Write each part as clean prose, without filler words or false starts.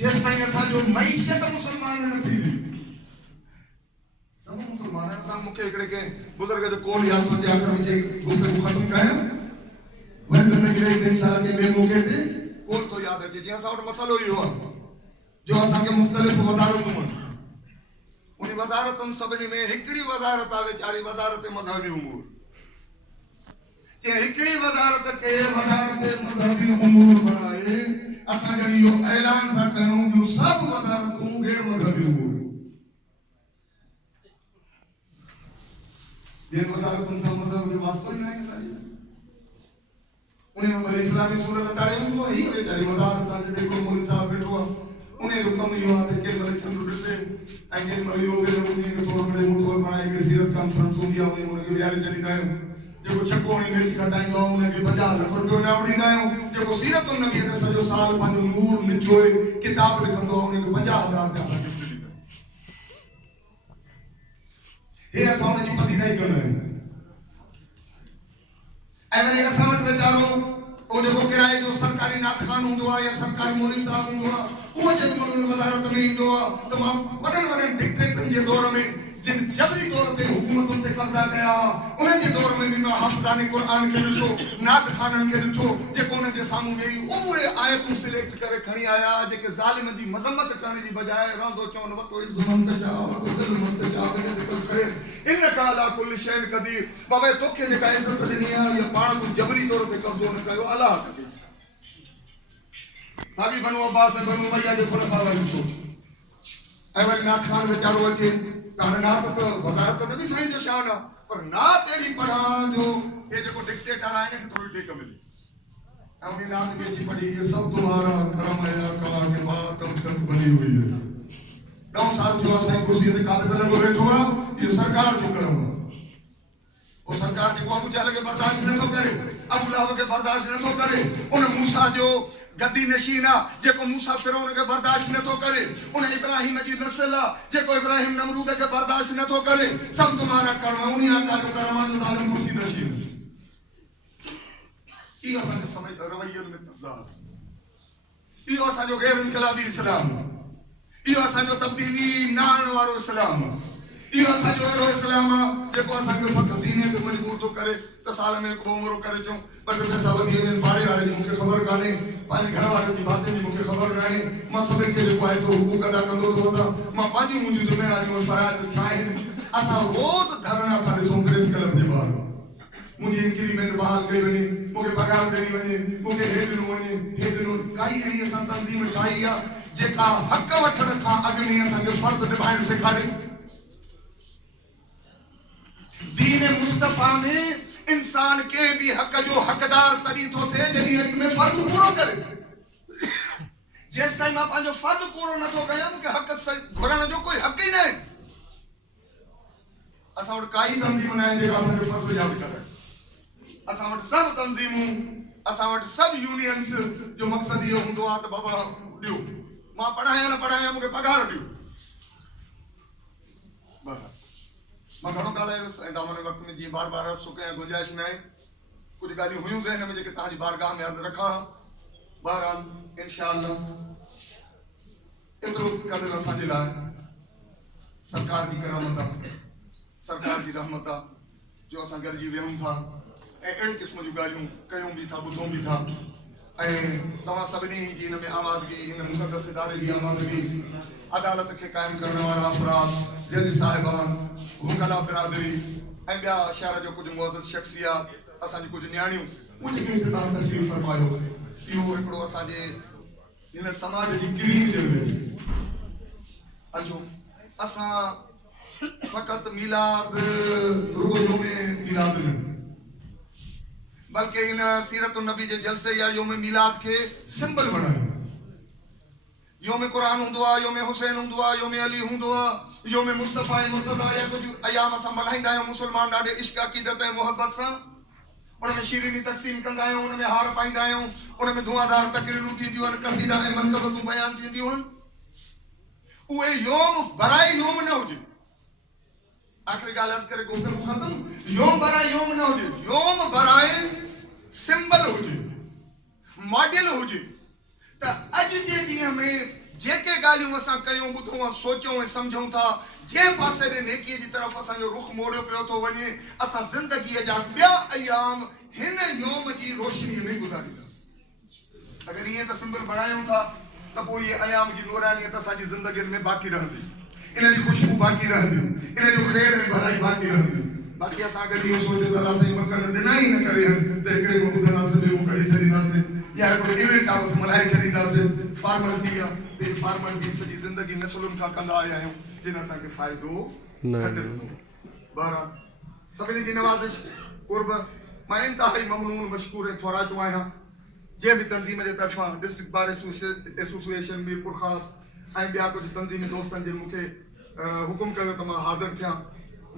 जेस ताईं असांजो मईशत मुसलमान न थींदी सब मुसलमाननि सां मूंखे हिकिड़े के बुज़ुर्ग जो कोल यादि मुंहिंजे आख़िर मुंहिंजे गुफ़्तगू ख़त्म कयां वरी ज़िंदगी जे इंसान खे ॿिए मौक़े ते कोल थो यादि अचे जीअं असां वटि मसालो इहो आहे जो असांखे मुख़्तलिफ़ वज़ारतूं आहिनि उन वज़ारतुनि सभिनी में हिकिड़ी वज़ारत आहे वीचारी वज़ारत मज़हबी उमूर हिकिड़ी वज़ारत खे वज़ारत मज़हबी उमूर बणाए असां जॾहिं इहो ऐलान था कयूं ॿियूं सभु वज़ारतूं गैर मज़हबी उमूर गैर वज़ारतुनि सां मज़हब जो वास्तो ई न आहे असांजे उन में भले इस्लामी सूरत तारे हूंदो आहे हीअ वीचारी वज़ारत आहे जेको मौलवी साहिबु वेठो आहे उन जो कमु इहो आहे त केॾी महिल चंड ॾिसे ऐं केॾी महिल इहो उन खे थोरो मिड़े मुतवर बणाए हिकिड़ी सीरत कॉन्फ्रेंस हूंदी आहे उनखे रियालिटी ॾींदा आहियूं जेको छको ऐं मिर्च खटाईंदो आहे उनखे 50 लख रुपयो इनाम ॾींदा आहियूं जेको सीरत नबी ते सॼो साल पंहिंजो नूर निचोए किताब लिखंदो आहे उनखे 50,000 रुपया गिफ्ट ॾींदा आहियूं हे असां उनजी पसीना ई कंदा आहियूं ऐं वरी असां वटि वीचारो उहो जेको किराए जो सरकारी नातखान हूंदो आहे या सरकारी मौलवी साहिबु हूंदो आहे उहो जेको उन वज़ारत में ईंदो आहे त मां वॾनि डिक्टेटरनि जे दौर में जिन जबरी तौर ते हुकूमतुनि ते कब्ज़ा कया उन्हनि जे दौर में बि मां हाफ़िज़ाने क़ुरान खे ॾिठो नातखाननि खे ॾिठो जेको उन्हनि जे साम्हूं वेही उहे आयतूं सिलेक्ट करे खणी आया जेके ज़ालिम जी मज़म्मत करण जी बजाए रहंदो चवनि वतो इज़्ज़त जा वतो ज़ुल्मत जा इन्नका अला कुल्लि शैइन क़दीर बाबा तोखे जेका इज़्ज़त ॾिनी आहे इहा पाण तूं जबरी तौर ते कब्ज़ो न कयो अलाह कबीर हाबी बनु अब्बास ऐं बनु उमैया जे ख़ुलफ़ा वारी सोच ऐं वरी नातखान वीचारो अचे ताने नात तो वज़ारत न भी साईं जो शान आहे पर नात अहिड़ी पढ़ां जो ये जेको डिक्टेटर आहे इनखे थोरी टेक मिले ऐं उन नात में जी पढ़ी ये सब तुम्हारा करम है कार के बाद तुम तक बनी हुई है 9 साल जो असां कुर्सी ते काबिज़ लॻो वेठो आहे इहो सरकार जो करम आहे वो सरकार जेको अबू जहल खे बर्दाश्त नथो करे अबू लहब खे बर्दाश्त नथो करे उन मूसा जो गद्दी नशीन आहे जेको मूसा फिरौन खे बर्दाश्त नथो करे उन इब्राहिम जी नस्ल आहे जेको इब्राहिम नमरूद खे बर्दाश्त नथो करे सब तुम्हारा कर्म उन्हीं का जो कर्म है ज़ालिम कुर्सी नशीन इहो असांखे समझ रवैयन में तज़ाद इहो असांजो गैर इनकलाबी इस्लाम इहो असांजो तब्दीली न आणण वारो इस्लाम इहो असांजो अहिड़ो इस्लाम आहे जेको असांखे फ़क़ति दीन ते मजबूर थो करे त साल में हिकु उमिरो करे चऊं पर पैसा वधी वञनि पाड़े वारे जी मूंखे ख़बर कान्हे पंहिंजे घर वारनि जी बातुनि जी मूंखे ख़बर न आहे मां सभिनि खे जेको आहे सो हुकूक अदा कंदो थो वञा मां पंहिंजूं मुंहिंजूं ज़िमेवारियूं फ़राइज़ छा आहिनि असां रोज़ धरणा था ॾिसूं प्रेस क्लब जे ॿाहिरि मुंहिंजी इंक्रीमेंट बहाल कई वञे मूंखे पघार ॾिनी वञे मूंखे हे ॾिनो वञे हे ॾिनो काई अहिड़ी असां तंज़ीम ठाही आहे जेका हक़ वठण खां अॻु में असांखे फ़र्ज़ निभाइण सेखारे दीन मुस्तफ़ा में इंसान के भी हक जो हकदार तरी तो थे जॾहिं हिक में फर्ज़ पूरो करे जेसिताईं मां पंहिंजो फर्ज़ पूरो नथो कयां मूंखे हक़ घुरण जो कोई हक़ ई न आहे असां वटि काई तंज़ीम न आहे जेका असांखे फर्ज़ यादि करे असां वटि सभु तंज़ीमूं असां वटि सभु यूनियन्स जो मक़सदु इहो हूंदो आहे त बाबा ॾियो मां पढ़ायां न पढ़ायां मूंखे पघार ॾियो मां घणो ॻाल्हायोसि ऐं तव्हां वक़्त में जीअं बार बार अर्ज़ु कयां गुंजाइश न आहे कुझु ॻाल्हियूं हुयूं ज़हन में जेके तव्हांजी बारगाह में अर्ज़ु रखां बहरहाल इंशाअल्लाह एतिरो क़दुरु असांजे लाइ सरकार जी करामत आहे सरकार जी रहमत आहे जो असां गॾिजी विहूं था ऐं अहिड़े क़िस्म जूं ॻाल्हियूं कयूं बि था ॿुधूं बि था ऐं तव्हां सभिनी जी हिन में आमादगी हिन मुक़दस इदारे जी आमादगी अदालत खे क़ाइमु करण वारा अफ़राद जज साहिबान वकला बिरादरी ऐं ॿिया शहर जो कुझु मुअज़्ज़ज़ शख़्सियात असांजी कुझु न्याणियूं कुझु इंतज़ाम तशरीफ़ फरमायो इहो हिकिड़ो असांजे हिन समाज जी किरीम जे में अचो असां फ़क़ति मीलाद रुगो योमे मीलाद न बल्कि हिन सीरत नबी जे जलसे या योमे मीलाद खे सिंबल बणायो योमे क़ुरान हूंदो आहे योमे हुसैन हूंदो आहे योमे अली हूंदो आहे योमे मुस्तफ़ा ऐं मुर्तज़ा या कुझु अयाम असां मल्हाईंदा आहियूं मुस्लमान ॾाढे इश्क अक़ीदत ऐं मोहबत सां उन में शीरीनी तक़सीम कंदा आहियूं उन में हार पाईंदा आहियूं उन में धुआंधार तक़रीरूं थींदियूं आहिनि कसीदा ऐं मंक़बतूं बयान थींदियूं आहिनि उहे योम बराए योम न हुजे आख़िरी ॻाल्हि अर्ज़ु करे गुफ़्तगू ख़तम योम बराए योम न हुजे योम बराए सिंबल हुजे मॉडल हुजे त अॼु जे ॾींहं में जेके ॻाल्हियूं असां कयूं ॿुधूं ऐं सोचूं ऐं सम्झूं था जंहिं पासे ॾे नेकीअ जी तरफ़ असांजो रुख़ मोड़ियो पियो थो वञे असां ज़िंदगीअ जा ॿिया अयाम हिन योम जी रोशनीअ में गुज़ारींदासीं अगरि ईअं त सिंबल बणायूं था त पोइ इहे अयाम जी नूरानियत असांजी ज़िंदगियुनि में बाक़ी रहंदी इन जी ख़ुशबू बाक़ी रहंदियूं इन जो ख़ैर ऐं भलाई बाक़ी रहंदियूं बाक़ी असां अगरि इहो सोचियो त असां मकन ॾिना ई न करे त हिकिड़े में ॿुधंदासीं ॿियो कढी छॾींदासीं या हिकिड़ो इवेंट हाउस मल्हाए छॾींदासीं फॉर्मेलिटी आहे फॉर्मेलिटी सॼी ज़िंदगी नसलुनि खां कंदा आया आहियूं जिन असांखे फ़ाइदो घटि ॾिनो बहरहाल सभिनी जी नवाज़िश कुर्ब मां इंतिहाई ममनून मशकूर ऐं थोराइतो आहियां जंहिं बि तंज़ीम जे तरफ़ां डिस्ट्रिक्ट बार एसोसिएशन मीरपुर ख़ासि ऐं ॿिया कुझु तंज़ीमी दोस्तनि जिन मूंखे हुकुम कयो त मां हाज़िर थियां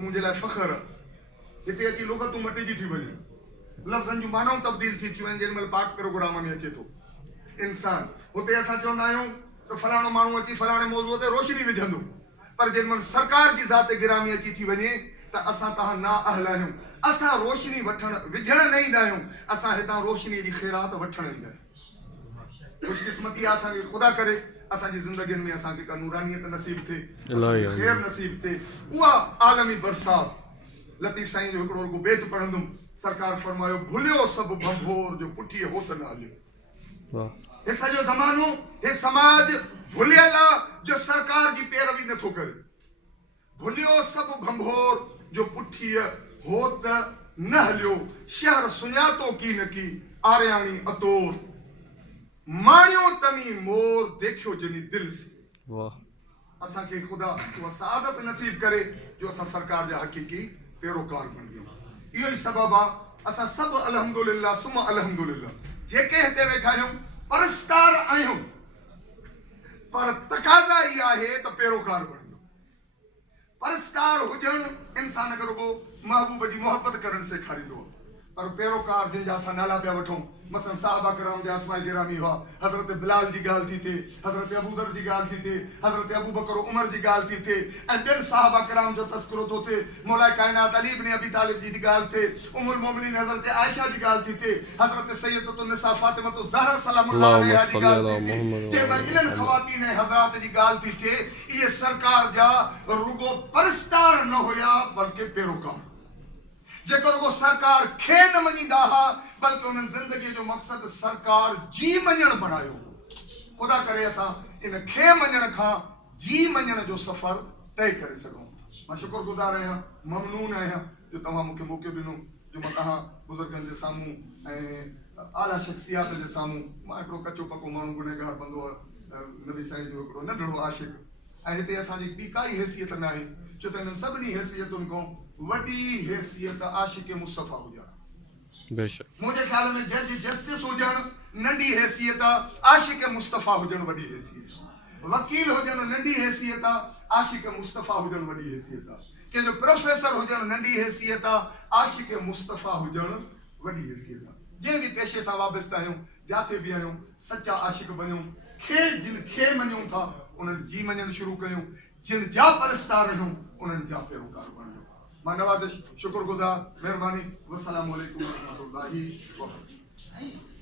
मुंहिंजे लाइ फ़ख़्रु आहे हिते अची लुग़तूं मटिजी थी वञनि लफ़्ज़नि जूं मानाऊं तब्दील थी थियूं आहिनि जेॾी महिल पाक प्रोग्राम में अचे थो इंसान हुते असां चवंदा आहियूं त फलाणो माण्हू अची फलाणे मौज़ूअ ते रोशनी विझंदो पर जेॾी महिल सरकार जी ज़ात गिरामी अची थी वञे त असां तव्हां ना अहल आहियूं असां रोशनी वठणु विझणु न ईंदा आहियूं असां हितां रोशनीअ जी ख़ैरात वठणु ईंदा आहियूं ख़ुशकिस्मती आहे असांखे ख़ुदा करे असांजी ज़िंदगियुनि में असांखे का नूरानियत नसीब थिए ख़ैर नसीब थिए उहा आलमी बरसात लतीफ़ साईं जो हिकिड़ो रुगो बेत पढ़ंदुमि सरकार फरमायो भुलियो सभु भंभोर जो पुठीअ हो त न हलियो हे सॼो ज़मानो हे समाज भुलियल आहे जो सरकार जी पैरवी नथो करे भुलियो सभु भंभोर जो पुठीअ हो त न हलियो शहर सुञातो की न की आरियाणी अतोर माणियो तनी मोर देखियो जनी दिल से असांखे ख़ुदा उहा सआदत नसीब करे जो असां सरकार जा हक़ीक़ी पैरोकार बणियूं इहो ई सबबु आहे असां सभु अल्हम्दुलिल्लाह सुम अल्हम्दुलिल्लाह जेके हिते वेठा आहियूं परस्तार आहियूं पर तक़ाज़ा ई आहे त पैरोकार बणिजो परस्तार हुजणु इंसान खे रुगो महबूब जी मोहबत करणु सेखारींदो पर पैरोकार जिन जा असां नाला पिया वठूं मसलन साहबा कराम जा अस्माए गिरामी हुआ हज़रत बिलाल जी ॻाल्हि थी थिए हज़रत अबू ज़र जी ॻाल्हि थी थिए हज़रत अबू बकर उमर जी ॻाल्हि थी थिए ऐं ॿियनि साहबा कराम जो तस्करो थो थिए मौला काइनात अली इब्न अबी तालिब जी ॻाल्हि थिए उम्मुल मोमिनीन हज़रत आयशा जी ॻाल्हि थी थिए हज़रत सैयदतुन निसा फातिमतु ज़हरा सलामुल्लाह अलैहा जी ॻाल्हि थी थिए जंहिं महिल इन्हनि ख़वातीन ऐं हज़रात जी ॻाल्हि थी थिए इहे सरकार जा रुगो परस्तार न हुया बल्कि पैरोकार जेकर वो सरकार खे न मञींदा हुआ बल्कि उन्हनि ज़िंदगी जो मक़सदु सरकार जी मञणु बणायो ख़ुदा करे असां इन खे मञण खां जी मञण जो सफ़र तय करे सघूं मां शुक्रगुज़ार आहियां ममनून आहियां जो तव्हां मूंखे मौक़ो ॾिनो जो मां तव्हां बुज़ुर्गनि जे साम्हूं ऐं आला शख़्सियात जे साम्हूं मां हिकिड़ो कचो पको माण्हू गुनहगार बंदो आहे नबी साईं जो हिकिड़ो नंढड़ो आशिक़ ऐं हिते असांजी ॿी काई हैसियत न आहे छो त हिननि सभिनी हैसियतुनि खां वॾी हैसियत आशिक़ मुस्तफ़ा हुजणु बेशक मुंहिंजे ख़्याल में जज जस्टिस हुजणु नंढी हैसियत आहे आशिक़ मुस्तफ़ा हुजणु वॾी हैसियत वकील हुजणु नंढी हैसियत आहे आशिक़ मुस्तफ़ा हुजणु वॾी हैसियत आहे कंहिंजो प्रोफेसर हुजणु नंढी हैसियत आहे आशिक़ मुस्तफ़ा हुजणु वॾी हैसियत आहे जंहिं बि पेशे सां वाबस्ता आहियूं जिथे बि आहियूं सचा आशिक़ बणियूं जिन खे मञूं था उन्हनि जी मञणु शुरू कयूं जिन जा परस्तार आहियूं उन्हनि जा पैरोकार बणिजो मां नवाज़िश शुक्रगुज़ार महिरबानी वस्सलामु अलैकुम व रहमतुल्लाहि व बरकातहू